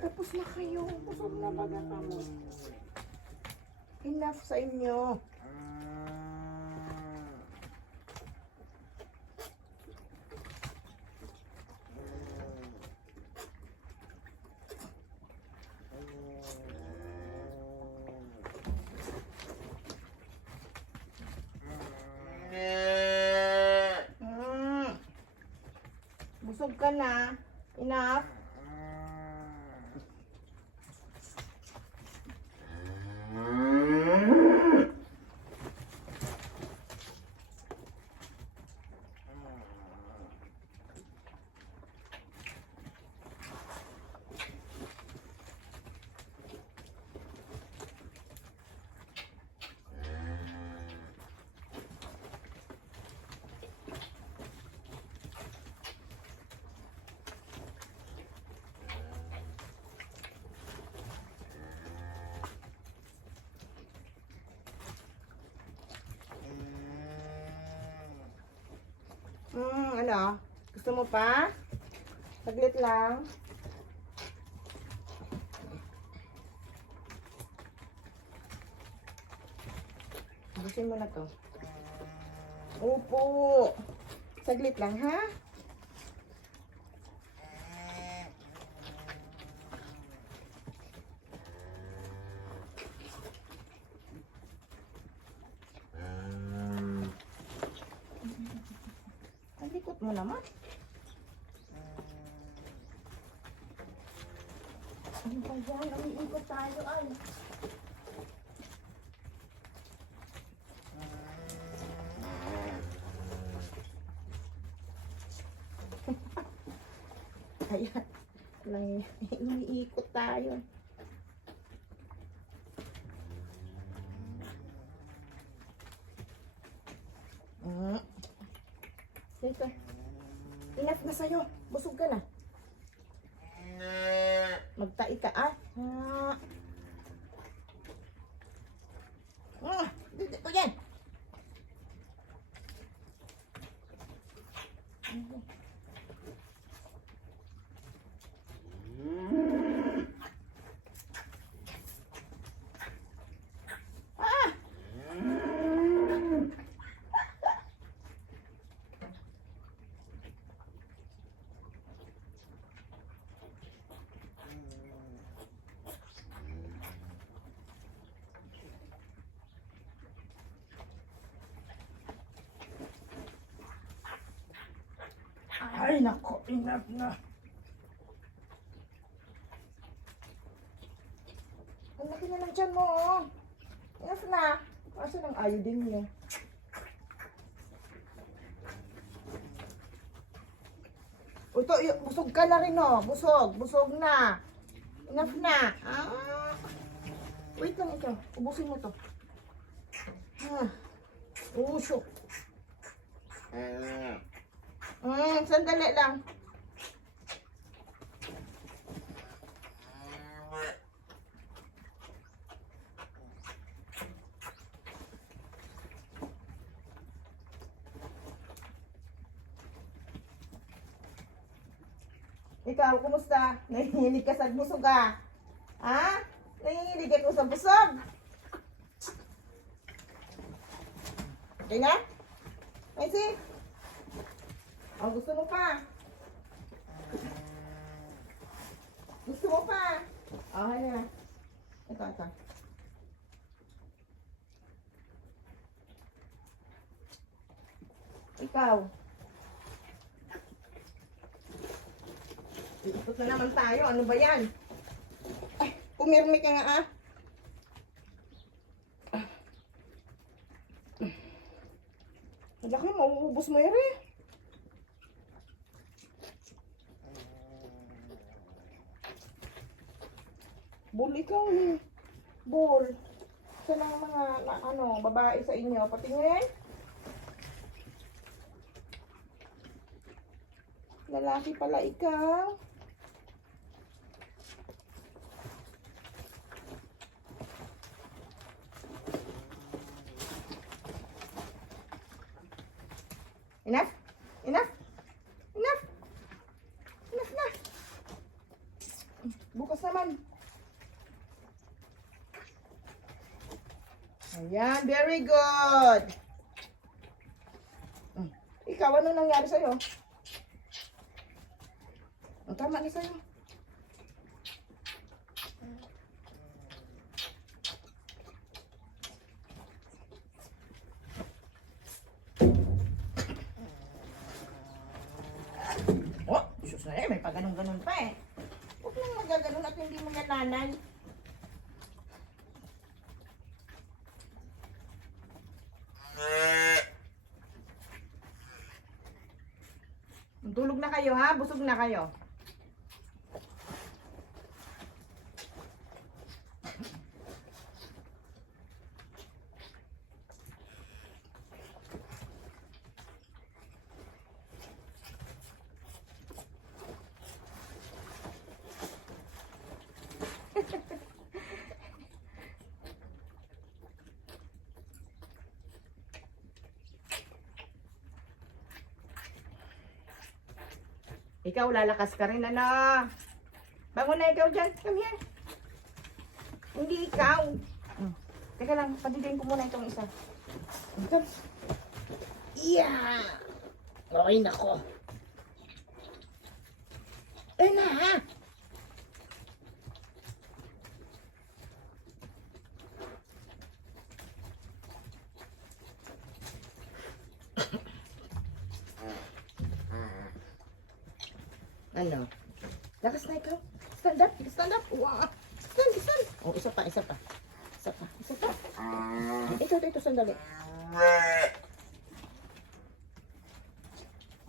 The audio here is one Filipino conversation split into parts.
Tapos na kayo. Busog na baga kamo. Enough sa inyo. Busog ka na. Enough. Ano? Gusto mo pa? Saglit lang. Gusin mo na to. Opo. Saglit lang, ha? Likot mo naman. Ano ba yan? Umiikot tayo ay. Ayan. Umiikot tayo. Dito. Enough na sa'yo. Busog ka na. Magtai ka, ah. Dito yan. Ay, nako, enough na. Ang laki na ng tiyan mo, oh. Enough na. Asan ang iodine niyo? O, ito, busog ka na rin, oh. Busog, busog na. Enough na. Wait lang ito. Ubusin mo to. Usok. Sandali lang. Ikaw, kumusta? Nahihilig ka sa busog, ah? Ha? Nahihilig ako sa busog? Okay na? Ay, see? Oh, gusto mo pa? Gusto mo pa? Oh, hala. Ito, ito. Ikaw. Ikot na naman tayo. Ano ba yan? Ay, pumirmi ka nga, ah. Malaki, mauubos mo yun, eh. Bull ikaw, eh. Bull. Saan ang mga, babae sa inyo? Patingin. Lalaki pala ikaw. Enough? Enough? Enough? Enough na. Bukas naman. Ayan, very good. Ikaw, ano nangyari sa'yo? Ang tama na sa'yo. Oh, sus na may pag-ganon-ganon pa eh. Huwag lang magaganon at hindi mo nananan. Tulog na kayo ha, busog na kayo. Ikaw, lalakas ka rin, ano? Bangon na ikaw dyan. Come here. Hindi ikaw. Teka lang, padidiin ko muna itong isa. Come. Yeah! Okay, nako. Ay na, ha? Ano? Lakas na ikaw. Stand up. Stand up. Wow. Stand. Oh, isa pa. Ito, sandali.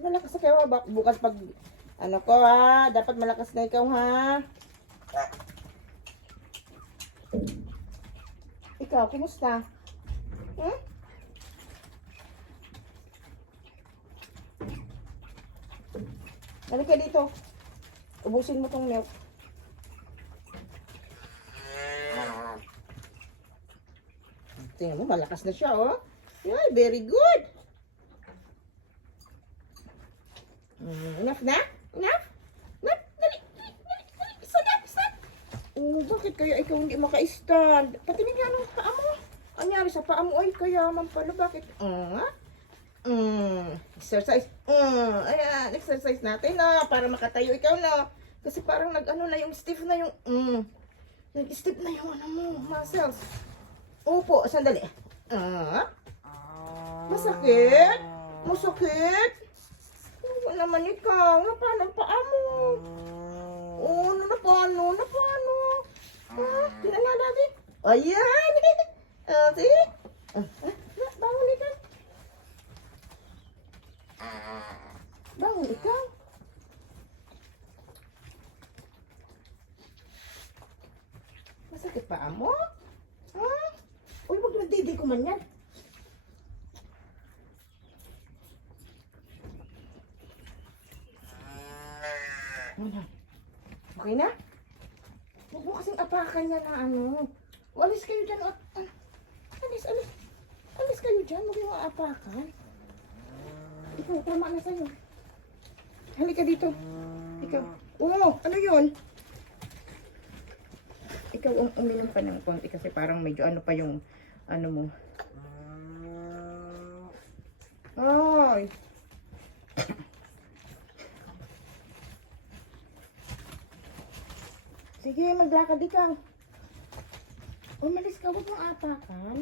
Malakas na kayo, ha? Bukas pag, ano ko, ha? Dapat malakas na ikaw, ha? Ikaw, kumusta? Hmm? Halika dito. Ubusin mo tong milk. Tingnan mo, malakas na siya, oh. Yay, very good. Enough na? Enough? Dali. Stand. Oh, bakit kaya ikaw hindi maka-stand? Patingin nga ng paa mo. Anyari sa paa mo, ay, kaya man pala, bakit? Exercise. Ayan, exercise natin na para makatayo ikaw na. Kasi parang nag-ano na yung stiff na yung nag-stiff na yung ano mo, muscles. Opo, sandali. Masakit? Masakit? Wala naman ikaw. Napano ang paa mo? Oh, napano? Tingnan natin. Ayan. Sige. Bangon ikaw. Bangon ikaw. Masakit paa mo? Ha? Uy, wag nagdidig ko man yan. Okay na? Huwag mo kasing apakan yan na ano. Alis kayo dyan. Alis kayo dyan. Huwag yung apakan. Ikaw, tama na sa'yo. Halika dito. Ikaw. Oo, ano yun? Ikaw, uminom pa ng konti kasi parang medyo ano pa yung ano mo. Ay. Sige, maglakad ikaw. Umalis ka, huwag mong apakan.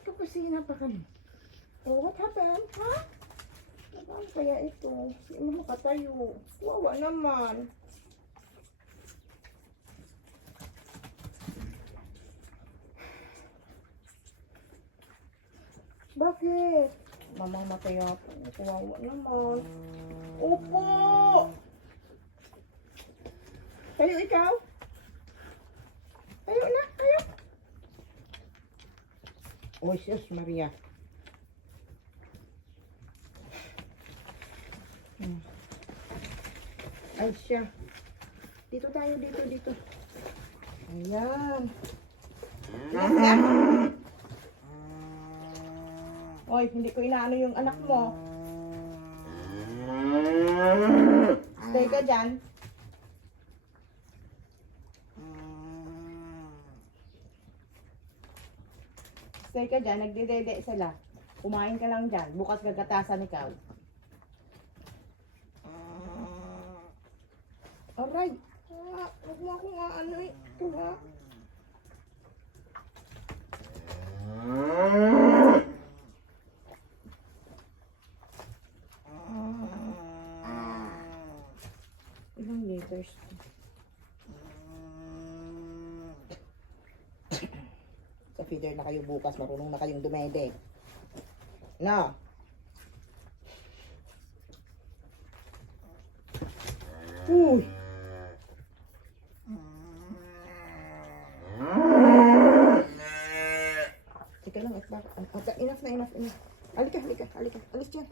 Ikaw kasi napakan. Oh, what happened? Ha? Ano kaya ito? Hindi mo makatayo. Wawa naman. Bakit? Mamamatay ako. Kawawa naman. Opo! Tayo ikaw? Tayo na, tayo. Oh, sis, Maria. Ay, siya. Dito tayo, dito. Ayan. Oy, hindi ko inaano yung anak mo. Stay ka ka dyan. Stay ka dyan, nagdedede sila. Kumain ka lang dyan, bukas gagatasan ikaw. Aray! Huwag mo akong ano eh. Ito ha. Ilang liters? Sa feeder na kayo bukas, marunong na kayong dumede. No? Uy! Teka lang, enough na, enough. Halika. Alis dyan.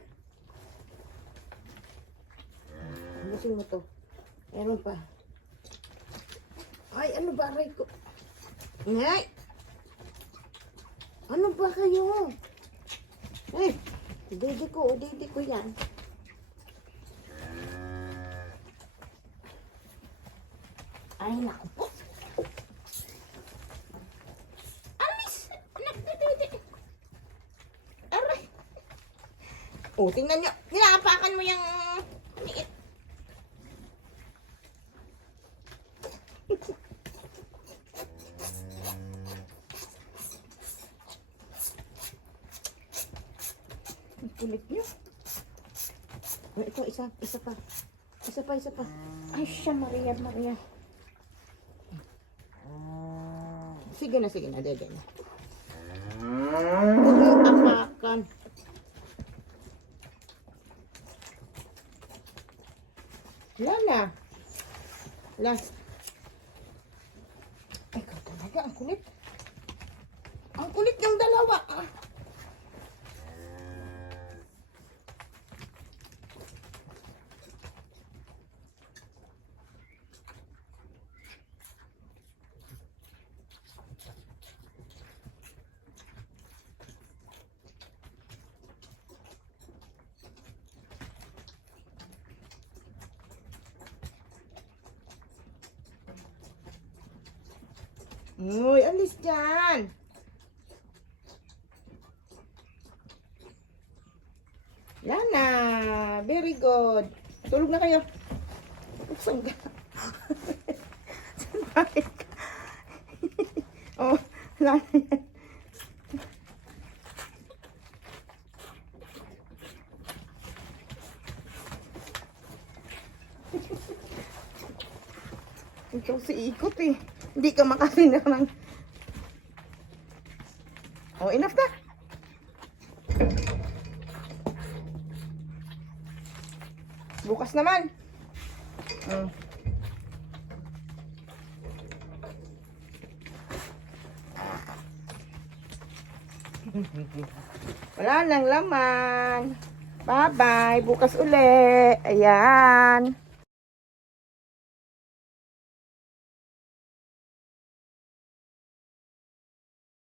Alusin mo to. Meron pa. Ay, ano ba, aray ko? Ngay! Ano ba kayo? Ay, dede ko yan. Ay, naku po. Alis! Nagdedede. Aray. Oh, tingnan nyo. Nilakapakan mo yung liit. Ang kulit nyo. Oh, ito, isa pa. Ay, siya, Maria. Sige na, dede na. Huwag yung apakan. Wala na. Last. Ay, ikaw talaga, ang kulit. Ang kulit yung dalawa. Uy, alis dyan. Yan na. Very good. Tulog na kayo. Saan ka? Bakit ka? Oh, wala na yan. Ikaw si ikot eh. Hindi ka makasinar ng... Oh, enough na. Bukas naman. Wala nang laman. Bye-bye. Bukas uli. Ayan.